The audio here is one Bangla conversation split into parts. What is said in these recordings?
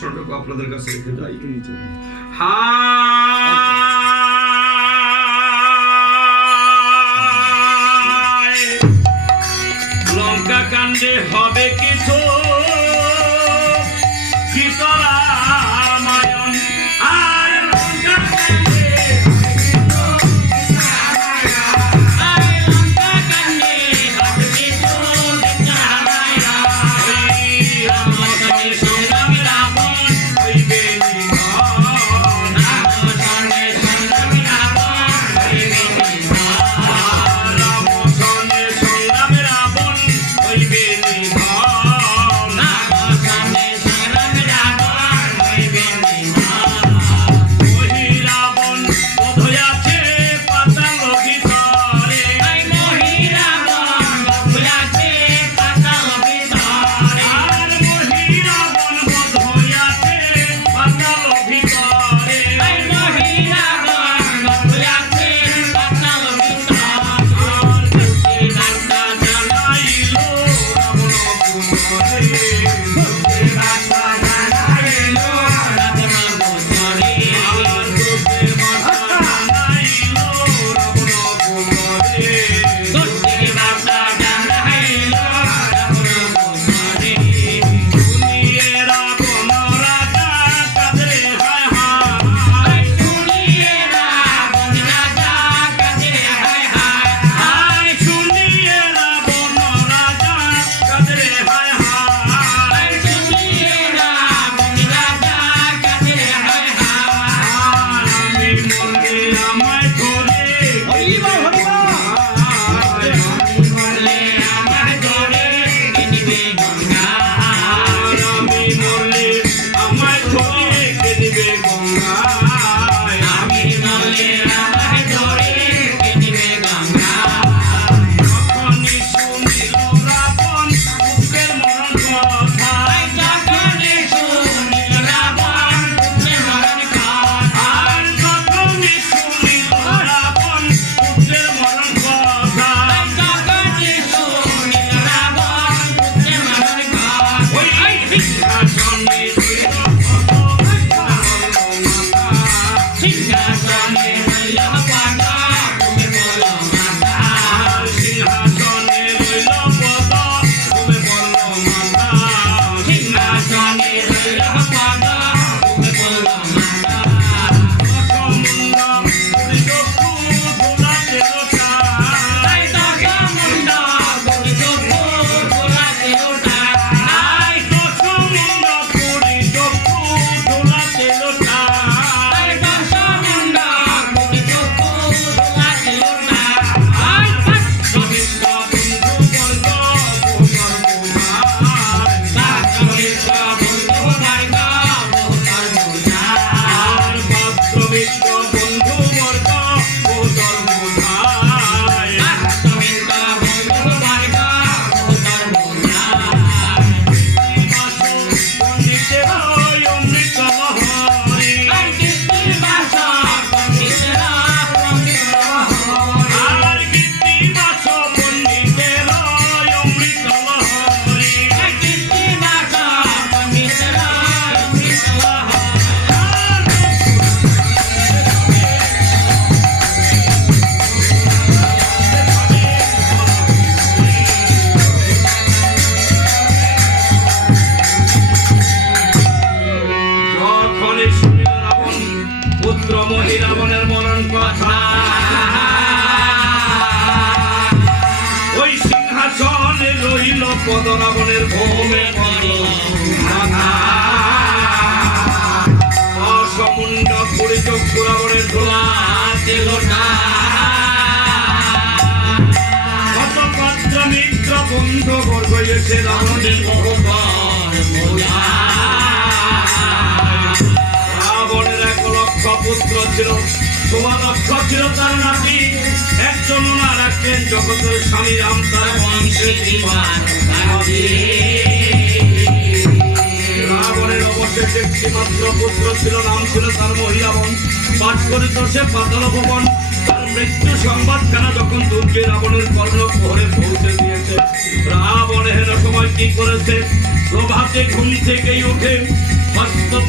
ভাষণটুকু আপনাদের কাছে রেখে যাই। লঙ্কা কাণ্ডে হবে কিছু রামায়ণ আর লঙ্কা কাণ্ডে রাবণের মরণ কথা ওই সিংহাসনে রইল পদ রাবণের ভূমে অসমুণ্ড পরিচক্ষু রাবণের ধোলা পাত্র মিত্র বন্ধু বর্গ এসে রাবণের রাবণের 1 লক্ষ পুত্র ছিল, 1.5 লক্ষ ছিল তার নাতি, একজন না রাখলেন জগতের স্বামী রাম তার বংশে রাবণের অবশেষে একটি মাত্র পুত্র ছিল, নাম ছিল তার মহিরাবণ। বাস করিত সে পাতাল ভবন। তার মৃত্যু সংবাদখানা যখন দুর্গে রাবণের কর্ণকুহরে পৌঁছে দিয়েছে, রাবণ হেন সময় কি করেছে? প্রভাতে ঘুম থেকেই উঠে হস্ত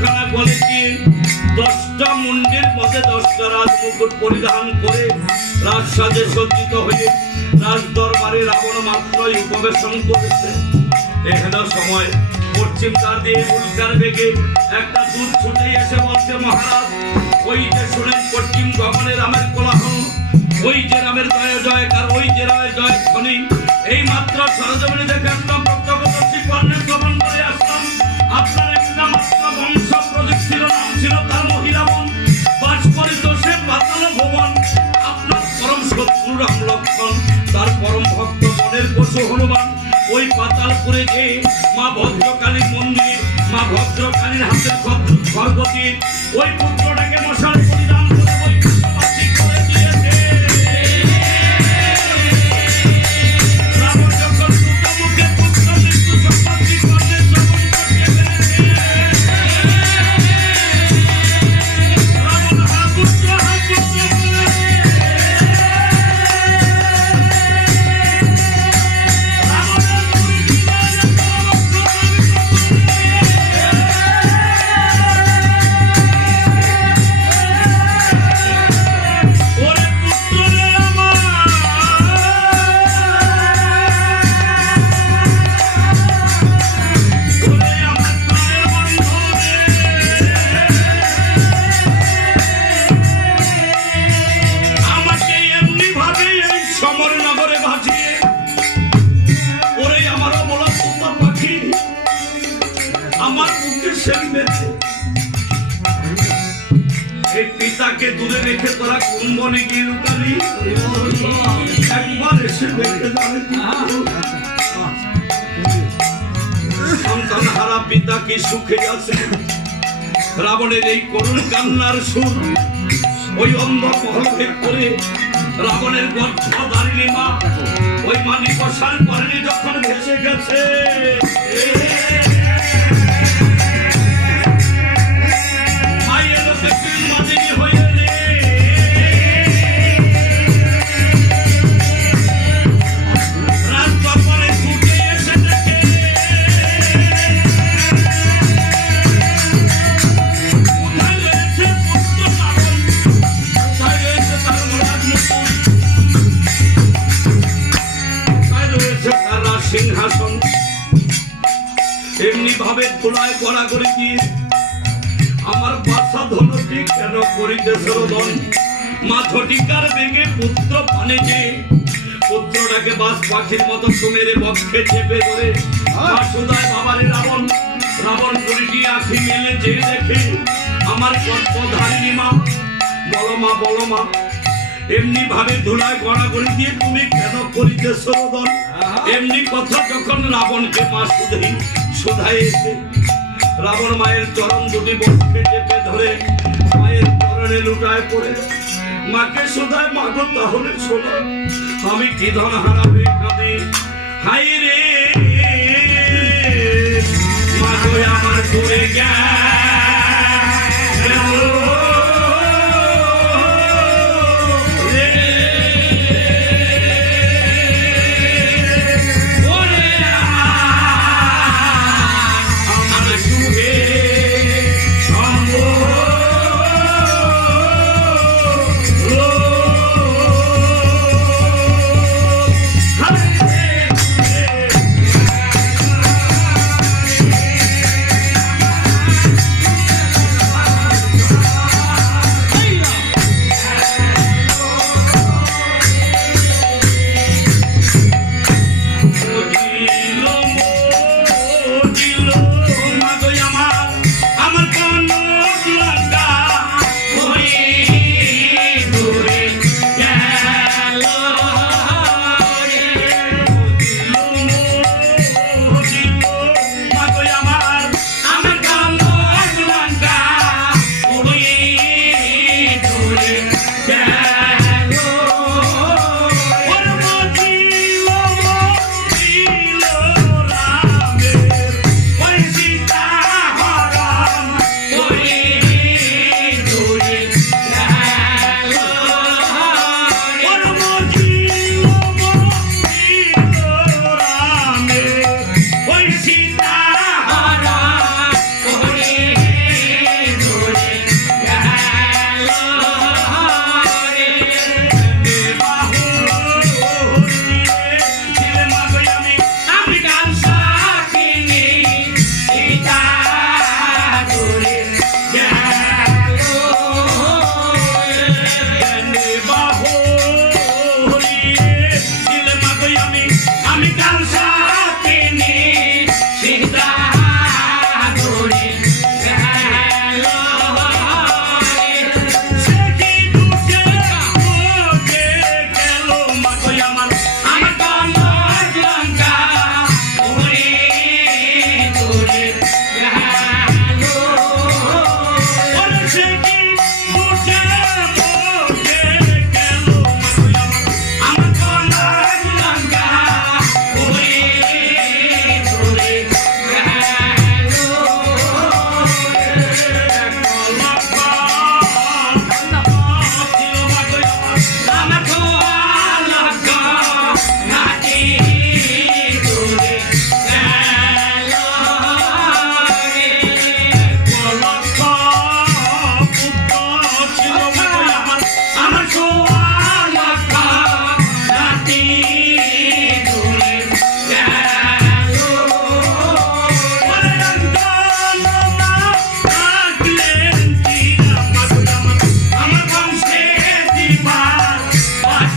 বস্ত্রখানা গলে দিয়ে 10টা মুন্ডের মধ্যে 10টা রাজমুকুট পরিধান করে রাজসাজে সজ্জিত হয়ে রাজ দরবারে রাবণ মাত্রই উপবেশন করেছে। এহেন সময় পশ্চিম দ্বার দিয়ে উল্কার বেগে একটা দূত ছুটে এসে বলছে, মহারাজ ওই যে শুনেন পশ্চিম গগনে রামের কোলাহল, ওই যে রামের জয় জয়কার, ওই যে রামের জয় ধ্বনি, এই মাত্র সরজমিনে দেখে আসলাম, প্রত্যক্ষদর্শী কর্ণে শ্রবণ করে আসলাম। আপনার একটা মাত্র বংশ প্রদীপ ছিল, নাম ছিল তার মহিরাবন, বাস করিত সে পাতাল ভুবন। আপনার পরম শত্রু রাম লক্ষ্মণ, তার পরম ভক্ত বনের পশু হনুমান ওই পাতালপুরে যে মা ভদ্রকালীর মন্দির, মা ভদ্রকালীর হাতের খড়গতি ওই পুত্রটাকে মশাল পরিধান করে বৈকুণ্ঠবাসী করে দিয়েছে। রাবণ যখন মুখে পুত্র মৃত্যু সম্পত্তি করলে শ্রবণ করতে পেরেছে। রাবণ হা পুত্র বলে পিতাকে দূরে রেখে তোরা কোন বনে গিয়ে লুকালি? একবার এসে দেখে সন্তান হারা পিতা কি সুখে আছে? রাবণের এই করুণ কান্নার সুর ওই অন্ধ মহল ভেদ করে রাবণের গর্ভধারিণী মা ওই মানি কষার করেনি যখন ভেসে গেছে। সিংহাসন এমনি ভাবে ধুলায় গড়া করে দিয়ে আমার বাসা ধনটি কেন করিতেছ রোদন? মা ঝটিকার বেগে পুত্র পানে যে পুত্রটাকে বাস পাখির মতো সুমেরে বক্ষে চেপে ধরে বাসুদায় বাবারে রাবণ রাবণ কুড়িটি আঁখি মেলে যে দেখে আমার গর্ভধারিণী মা। বলো মা, বলো মা, এমনি ভাবে ধুলায় গড়াগড়ি দিয়ে তুমি কেন করিতেছ রোদন? এমনি কথা যখন রাবণকে মা সুধায় এসে রাবণ মায়ের চরণ দুটি বক্ষে চেপে ধরে মায়ের চরণে লুটায় পড়ে মাকে সুধায়, মাগো তাহলে শোনো আমি কি ধন হারা হয়ে কাঁদি। হাই রে মাগো আমার দূরে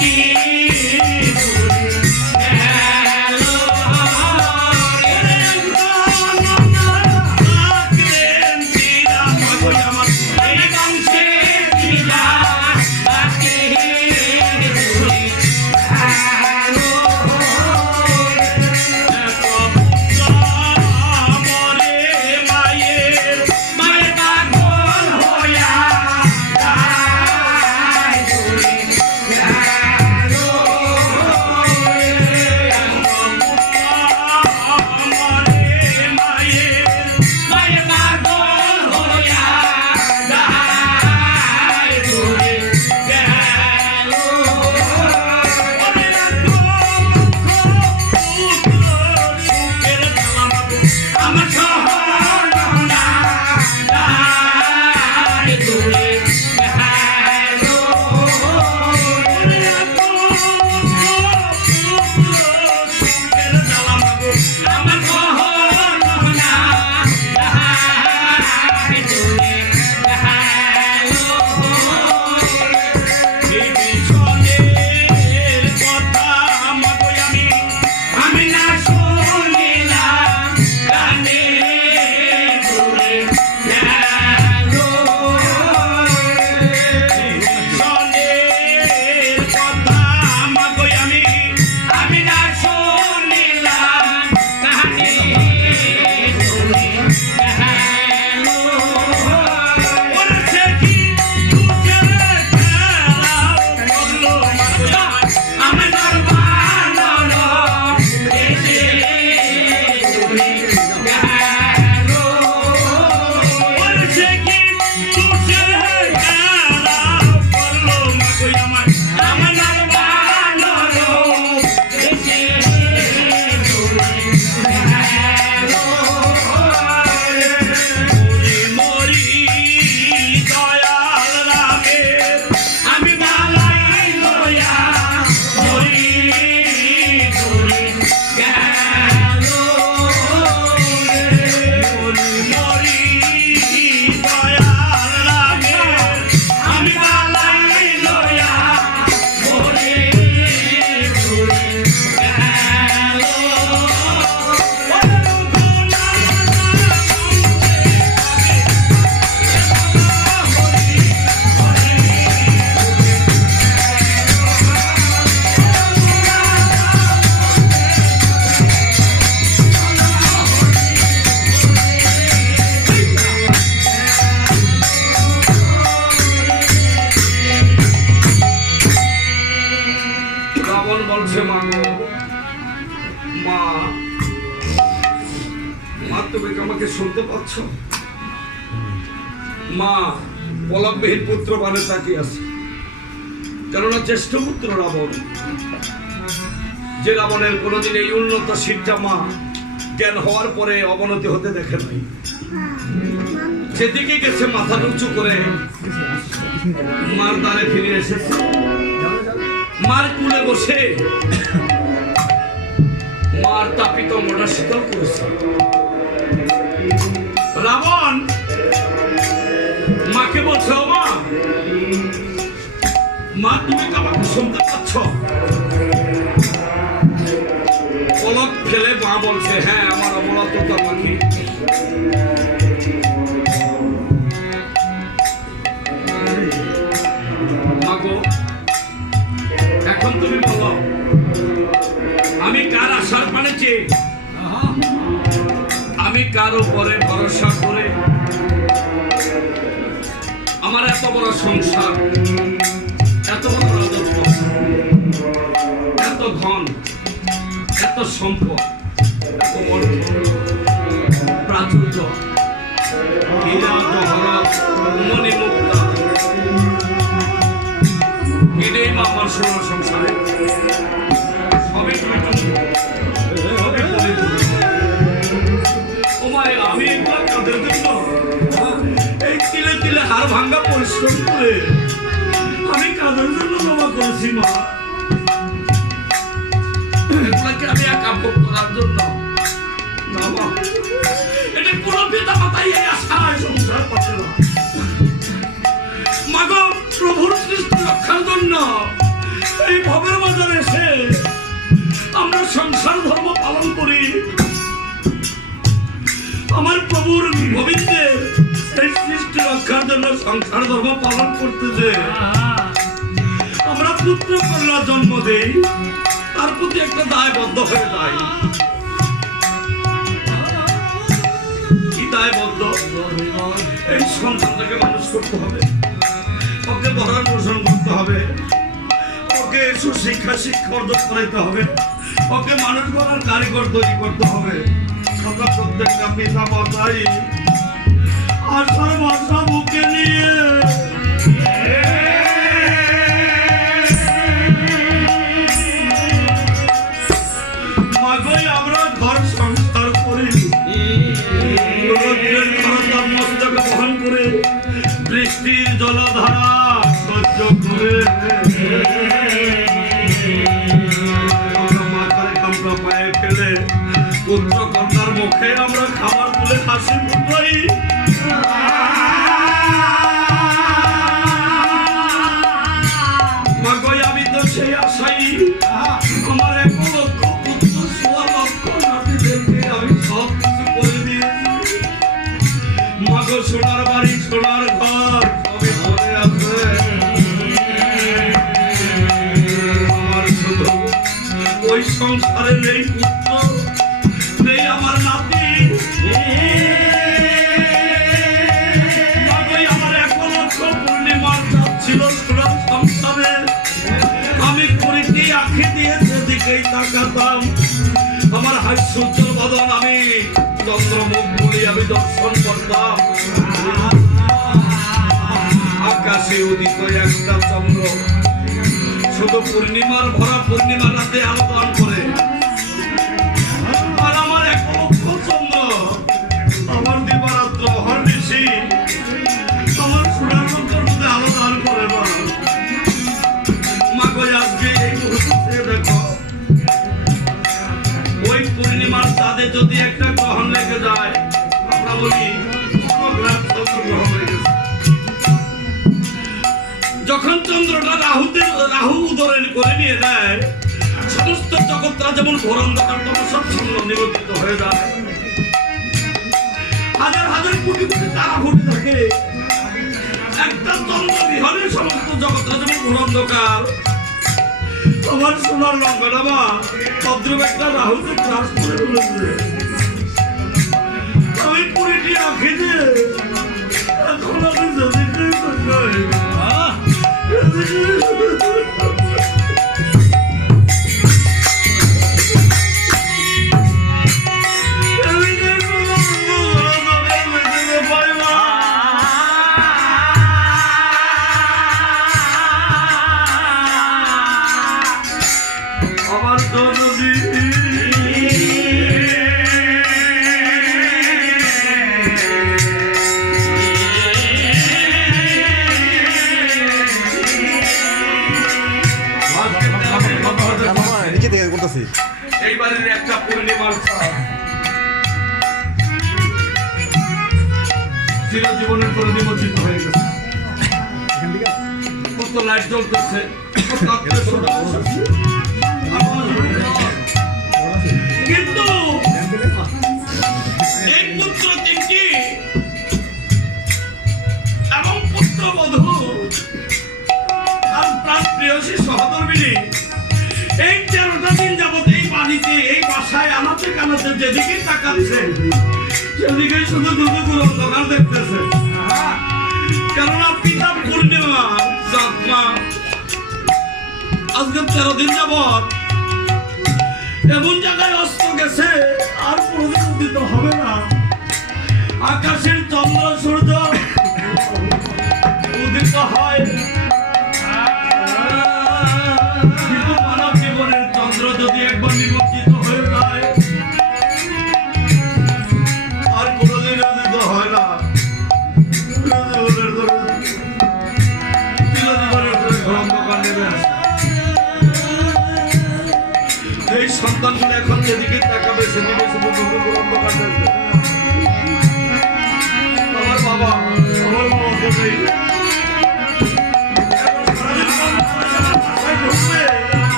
শুনতে পাচ্ছ? মা পলকবিহীন পুত্র মানে তাকিয়ে আছে, কেননা জ্যেষ্ঠ পুত্র রাবণ, যে রাবণের কোনোদিন এই উন্নত শিক্ষা মা জ্ঞান হওয়ার পরে অবনতি হতে দেখে নাই। যেদিকে গেছে মাথা উঁচু করে মার দ্বারে ফিরে এসেছে, মার কুলে বসে মার তাপিত মনটা শীতল করেছে। রাবণ মাকে বলছে, ও মা, মা তুমি আমাকে শুনতে পাচ্ছ? পলক ফেলে মা বলছে, হ্যাঁ আমার অবলতা পাখি। মাগো এখন তুমি বলো, আমি কার আশার পানে চেয়ে, আমি কার উপরে ভরসা করে আমার এত বড় সংসার, এত বড় রাজত্ব, এত ধন, এত সম্পদ, এত প্রাচুর্য, হীরা জহরত, মণিমুক্তা, এটাই মা আমার সোনার সংসারে সবই আমি একবার কাঁধের জন্য এই তিলে তিলে হাড় ভাঙ্গা পরিশ্রম করে আমি কাঁধের জন্য জমা করেছি মা। এগুলাকে আমি একা ভোগ করার জন্য না মা, এটা কোনো পিতা মাতাই এই আশায় সংসার করছে না। মাগো প্রভুর সৃষ্টি রক্ষার জন্য এই ভবের বাজারে এসে আমরা সংসার ধর্ম পালন করি। আমার প্রভুর গোবিন্দের এই সৃষ্টি রক্ষার জন্য সংসার ধর্ম পালন করতেছে। আমরা পুত্র কন্যা জন্ম দেই, তার প্রতি একটা দায়বদ্ধ হয়ে যায়। কি দায়বদ্ধ? এই সন্তানটাকে মানুষ করতে হবে, ওকে ভরণ পোষণ করতে হবে, ওকে সুশিক্ষা শিক্ষা অর্জন করাইতে হবে, ওকে মানুষ করার কারিগর তৈরি করতে হবে। আমরা প্রত্যেকটা পিতা মাতাই আশার ভাষা বুকে নিয়ে আমরা ঘর সংসার করি, মস্তকে বহন করে বৃষ্টির জলধারা সহ্য করে পায়ে ফেলে পুত্র কন্যার মুখে আমরা খাবার তুলে হাসি ফুটাই। আমি তো সেই আশাই, আমার 1 লক্ষ পুত্র 1.5 লক্ষ নাতিদেরকে আমি সব কিছু করে দিয়েছি। মাগো সোনার বাড়ি সোনার ঘর সবই পড়ে আছে, আমার শুধু ওই সংসারে নেই পুত্র, নেই আমার নাতি। আমার 1 লক্ষ পূর্ণিমার চাঁদ ছিল সোনার সংসারে, আমি কুড়িটি আঁখি দিয়ে সেদিকেই তাকাতাম। আমার হাস্যোজ্জ্বল বদন আমি চন্দ্রমুখ বলি আমি দর্শন করতাম। আকাশে উদিত একটা চন্দ্র শুধু পূর্ণিমার ভরা পূর্ণিমা রাতে আলোদন করে, আর আমার 1 লক্ষ চন্দ্র আমার দিবারাত্র হরনিশি আমার সোনার লঙ্কার মধ্যে আলোদন করে। মাগো আজকে এই মুহূর্তে দেখো, ওই পূর্ণিমার চাঁদে যদি একটা গ্রহণ লেগে যায়, আমরা বলি চন্দ্রগ্রহণ হয়ে গেছে। যখন চন্দ্রটা রাহু উদরে করে নিয়ে দেয়, সমস্ত জগৎটা যেমন ঘোর অন্ধকার তমসাচ্ছন্ন নিবন্ধিত হয়ে যায়। হাজার হাজার কোটি কোটি তারা ঘুরে থাকে, একটা চন্দ্র বিহনে সমস্ত জগৎটা যেমন ঘোর অন্ধকার। আমার সোনার লঙ্কাটা বা ভদ্রব একটা রাহুতে ক্লাস করে ফেলেছে। আমি পুরীটি আঁখি দিয়ে এখন আমি এইবারের একটা পূর্ণিমার চিরজীবনের পরে নিমজ্জিত হয়ে গেছে। কত লাইট জ্বলতেছে, কিন্তু এই পুত্র 3টি এবং পুত্রবধূ আর প্রাণ প্রেয়সী সহধর্মিণী এই 13টা দিন যাবত এই পানিতে এই বাসায় আনাতে কানাতে যেদিকে তাকাচ্ছে সেদিকে শুধু অন্ধকার দেখতেছে। কেননা পিতা পূর্ণিমা যাত্রা আজকে 13 দিন যাবত এমন জায়গায় অস্ত গেছে আর কোনদিন উদিত হবে না। আকাশের চন্দ্র সূর্য উদিত হয়, কিন্তু মানব জীবনের চন্দ্র যদি একবার নিমজ্জিত হয়ে যায় আর কোনদিন উদিত হয় না। এই সন্তানগুলো এখন যেদিকে তাকাবে সেদিকে শুধু অন্ধকার দেখবে। আমার বাবা নেই,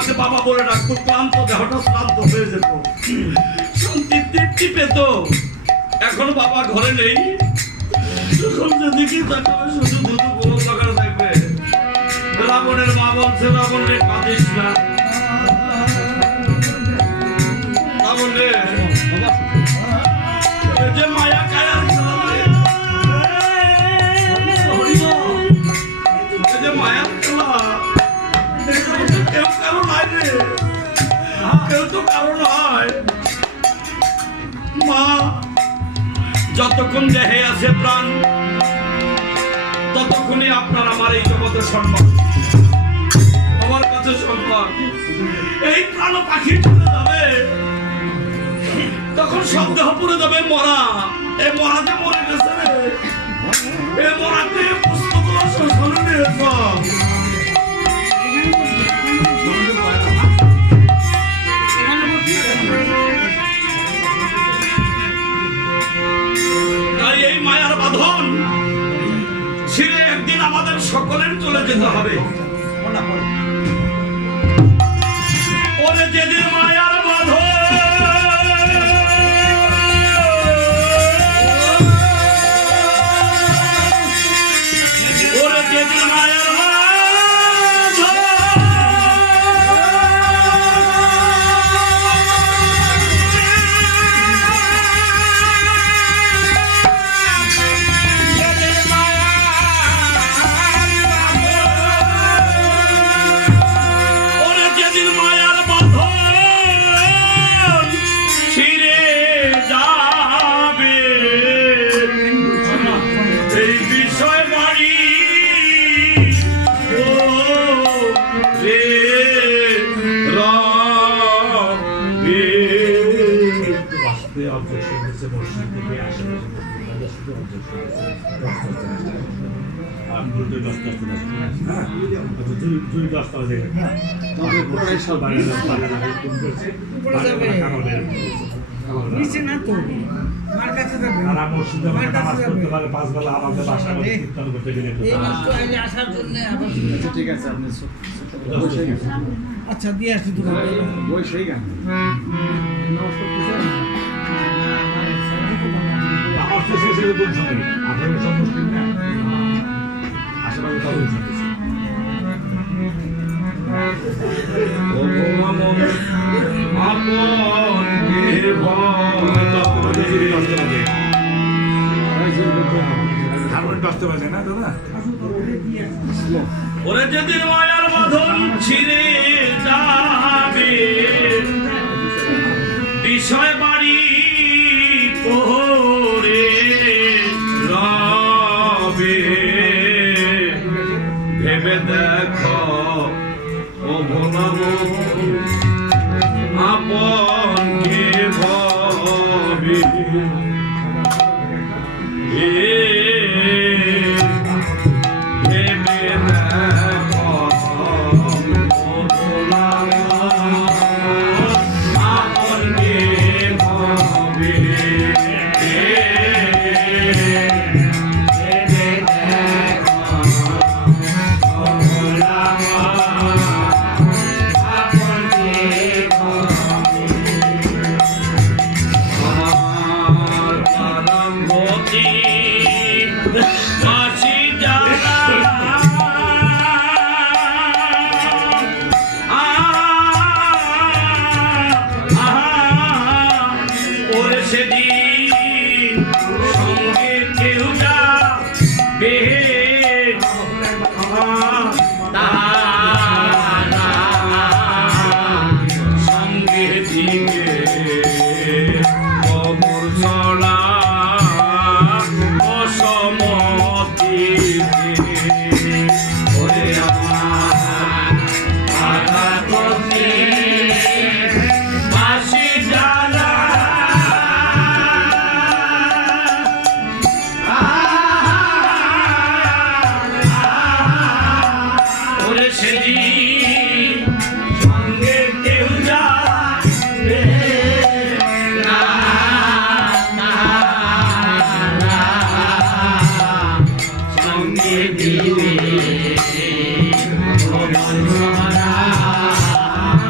আমাকে বাবা বলে ডাকতো, ক্লান্ত দেহটা শ্রান্ত হয়ে যেত, শান্তি তৃপ্তি পেত। এখন বাবা ঘরে নেই, যখন যেদিকে তাকাবে শুধু দুধু গোল লাগানো থাকবে। রাবণের মা বলছে, রাবণ রে কাঁদিস না, রাবণ রে যে মায়া কায়ার খেলা রে, যে মায়ার খেলা, কেউ কারো নাই রে, কেউ তো কারো নয়। মা যতক্ষণ দেহে আছে প্রাণ, ততক্ষণই আপনার আমার এই জগতের সম্মান, আমার কাছে সম্মান। এই প্রাণ পাখি চলে যাবে, তখন সব দেহ পুরে যাবে মরা। এই মরা যে মরে গেছে রে, এই মরাতে পুষ্পগুলো শোষণ নিয়েছ। এই মায়ার বাঁধন ছিঁড়ে একদিন আমাদের সকলের চলে যেতে হবে। ওরে যেদিন মায়ার বাঁধন, ওরে যেদিন মায়ার আচ্ছা দিয়ে আসছি বই সেই গান আমার তো শেষ হয়ে কোন সময় আপনার সব মুশকিল না আশেপাশে সব ওরে যেদিন মায়ার বাঁধন ছিঁড়ে যাবে, বিষয় বাড়ি পড়ে রবে, ভেবে দেখো ও ভোলাম আপন কে ভাবি।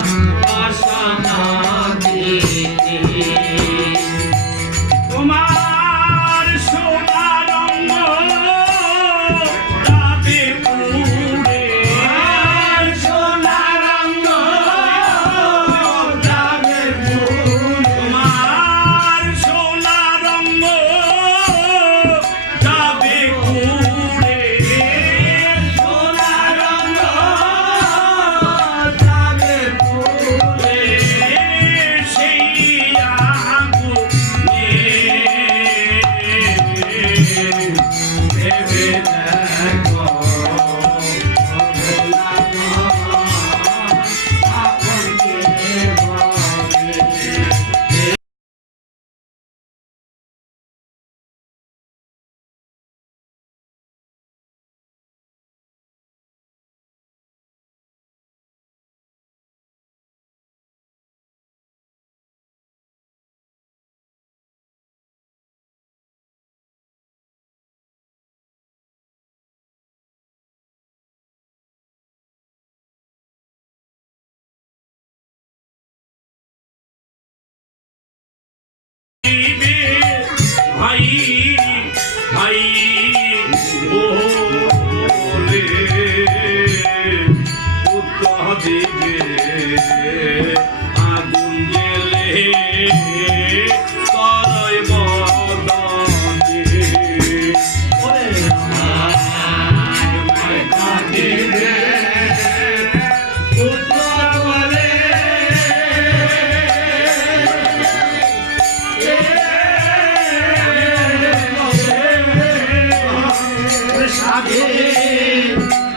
দিবে ভাই ভাই বলে উত্তর দিবে আগুন জেলে করয় মদনে ওরে দিবে উত্তর বলে সাধে